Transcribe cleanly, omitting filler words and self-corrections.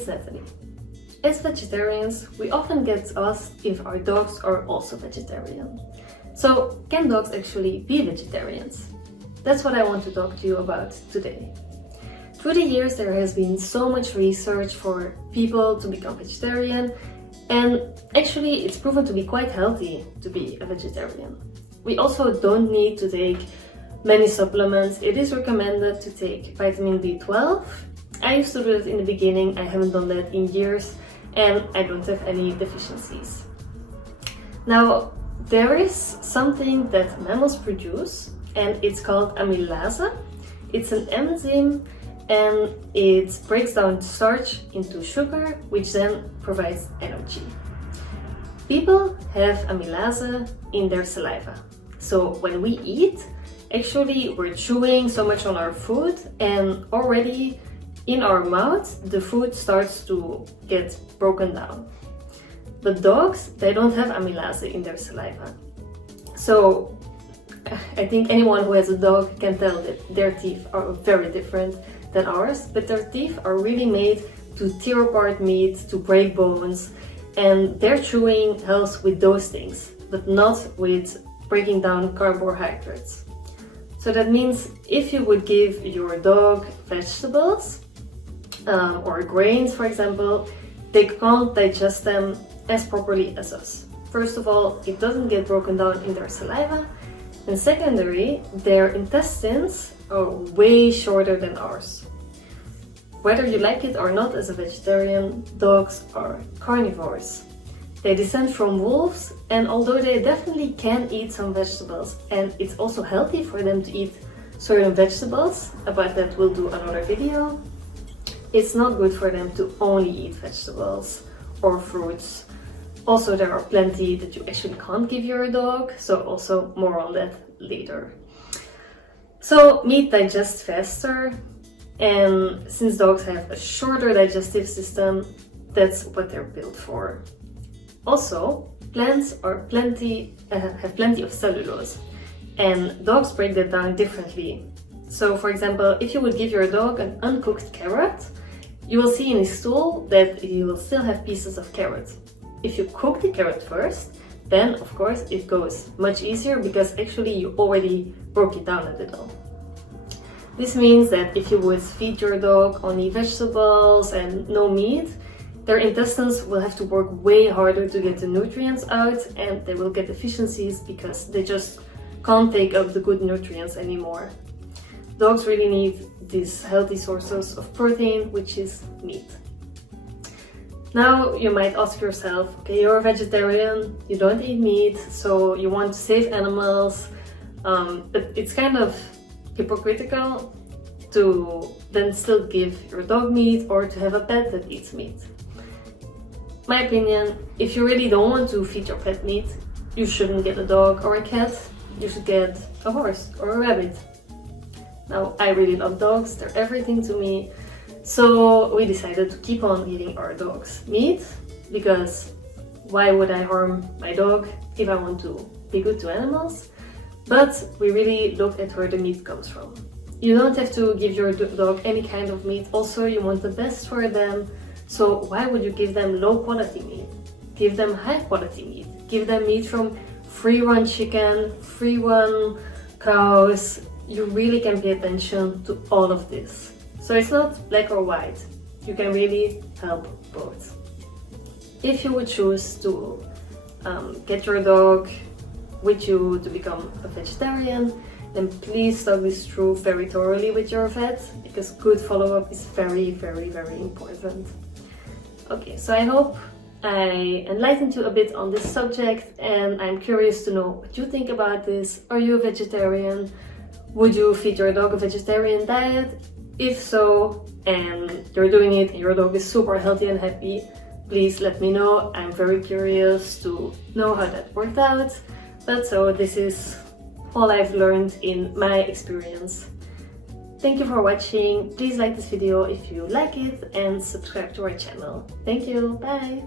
it's Natalie. As vegetarians, we often get asked if our dogs are also vegetarian. So, can dogs actually be vegetarians? That's what I want to talk to you about today. Through the years, there has been so much research for people to become vegetarian, and actually it's proven to be quite healthy to be a vegetarian. We also don't need to take many supplements. It is recommended to take vitamin B12. I used to do that in the beginning, I haven't done that in years, and I don't have any deficiencies. Now, there is something that mammals produce, and it's called amylase. It's an enzyme and it breaks down starch into sugar, which then provides energy. People have amylase in their saliva. So when we eat, actually we're chewing so much on our food, and already in our mouth the food starts to get broken down. But dogs, they don't have amylase in their saliva. So I think anyone who has a dog can tell that their teeth are very different than ours, but their teeth are really made to tear apart meat, to break bones, and their chewing helps with those things, but not with breaking down carbohydrates. So that means if you would give your dog vegetables or grains, for example, they can't digest them as properly as us. First of all, it doesn't get broken down in their saliva, and secondary, their intestines are way shorter than ours. Whether you like it or not as a vegetarian, dogs are carnivores. They descend from wolves, and although they definitely can eat some vegetables, and it's also healthy for them to eat certain vegetables, about that we'll do another video, it's not good for them to only eat vegetables or fruits. Also, there are plenty that you actually can't give your dog, so also more on that later. So meat digests faster, and since dogs have a shorter digestive system, that's what they're built for. Also, plants have plenty of cellulose, and dogs break that down differently. So for example, if you would give your dog an uncooked carrot, you will see in his stool that he will still have pieces of carrot. If you cook the carrot first, then of course it goes much easier because actually you already broke it down a little. This means that if you would feed your dog only vegetables and no meat, their intestines will have to work way harder to get the nutrients out, and they will get deficiencies because they just can't take up the good nutrients anymore. Dogs really need these healthy sources of protein, which is meat. Now you might ask yourself, okay, you're a vegetarian, you don't eat meat, so you want to save animals, but it's kind of hypocritical to then still give your dog meat or to have a pet that eats meat. My opinion, if you really don't want to feed your pet meat, you shouldn't get a dog or a cat, you should get a horse or a rabbit. Now, I really love dogs, they're everything to me. So we decided to keep on eating our dogs meat, because why would I harm my dog if I want to be good to animals? But we really look at where the meat comes from. You don't have to give your dog any kind of meat. Also, you want the best for them. So why would you give them low quality meat? Give them high quality meat. Give them meat from free-run chicken, free-run cows. You really can pay attention to all of this. So it's not black or white, you can really help both. If you would choose to get your dog with you to become a vegetarian, then please talk this through very thoroughly with your vet, because good follow-up is very, very, very important. Okay, so I hope I enlightened you a bit on this subject, and I'm curious to know what you think about this. Are you a vegetarian? Would you feed your dog a vegetarian diet? If so, and you're doing it and your dog is super healthy and happy, please let me know. I'm very curious to know how that worked out. But so this is all I've learned in my experience. Thank you for watching. Please like this video if you like it and subscribe to our channel. Thank you. Bye.